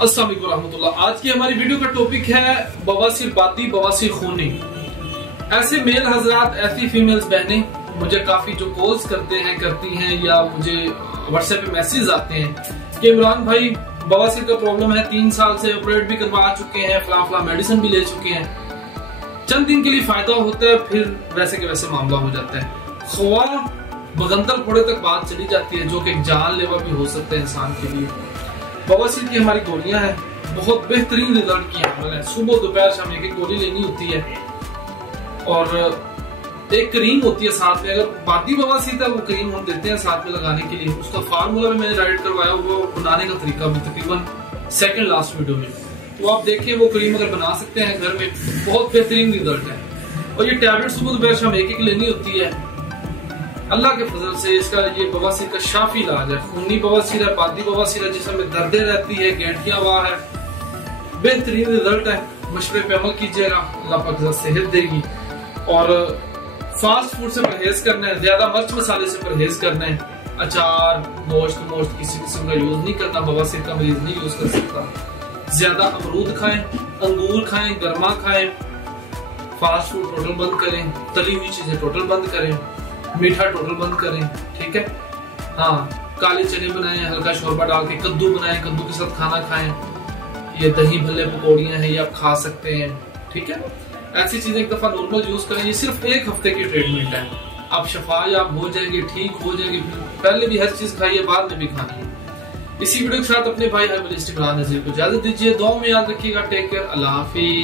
अस्सलाम वालेकुम रहमतुल्लाह। आज की हमारी वीडियो का टॉपिक है बवासीर बाती, बवासीर खूनी। ऐसे मेल हजरात, ऐसी फीमेल्स बहनें मुझे काफी जो कॉल्स करते हैं, करती हैं, या मुझे व्हाट्सएप पे मैसेज आते हैं कि इमरान भाई बवासीर का प्रॉब्लम है, 3 साल से ऑपरेट भी करवा चुके हैं, फला मेडिसिन भी ले चुके हैं, चंद दिन के लिए फायदा होता है, फिर वैसे के वैसे मामला हो जाता है। ख्वाह बगंदल फोड़े तक बात चली जाती है, जो कि जानलेवा भी हो सकता है इंसान के लिए। बवासीर की हमारी गोलियां हैं, बहुत बेहतरीन रिजल्ट की अमल है। सुबह दोपहर शाम एक गोली लेनी होती है और एक क्रीम होती है साथ में। अगर बाती बवासीर है वो क्रीम हम देते हैं साथ में लगाने के लिए। उसका फार्मूला भी मैंने राइट करवाया, वो बनाने का तरीका भी तकरीबन सेकंड लास्ट वीडियो में, तो आप देखिए वो क्रीम अगर बना सकते हैं घर में, बहुत बेहतरीन रिजल्ट है। और ये टैबलेट सुबह दोपहर शाम एक लेनी होती है। अल्लाह के फजल से इसका ये बवासीर का शाफी इलाज है। खूनी बवासीर है, बाती बवासीर है, जिसमें दर्दें रहती है, गेंठियां वाह है, बेहतरीन रिजल्ट है। मशवरे पे अमल कीजिएगा, अल्लाह पाक सेहत देगी। और फास्ट फूड से परहेज करना है, ज्यादा मिर्च मसाले से परहेज करना है। अचार, गोश्त किसी किस्म का यूज नहीं करना, बवासीर का मरीज नहीं यूज कर सकता। ज्यादा अमरूद खाएं, अंगूर खाएं, गरमा खाएं, फास्ट फूड टोटल बंद करें, तली हुई चीजें टोटल बंद करें, मीठा टोटल बंद करें, ठीक है। हाँ, काले चने बनाएं, हल्का शोरबा डाल के, कद्दू बनाएं, कद्दू के साथ खाना खाएं। ये दही भल्ले पकौड़ियां हैं, ये आप खा सकते हैं, ठीक है। ऐसी चीजें एक दफा नॉर्मल यूज करें। ये सिर्फ 1 हफ्ते की ट्रीटमेंट है, आप शफायाब हो जाएंगे, ठीक हो जाएंगे। पहले भी हर चीज खाइए, बाद में भी खाइए। इसी वीडियो के साथ अपने भाई हर्बलिस्ट इमरान नज़ीर को इजाजत दीजिए। दुआ में याद रखिएगा। टेक केयर, अल्लाह हाफिज।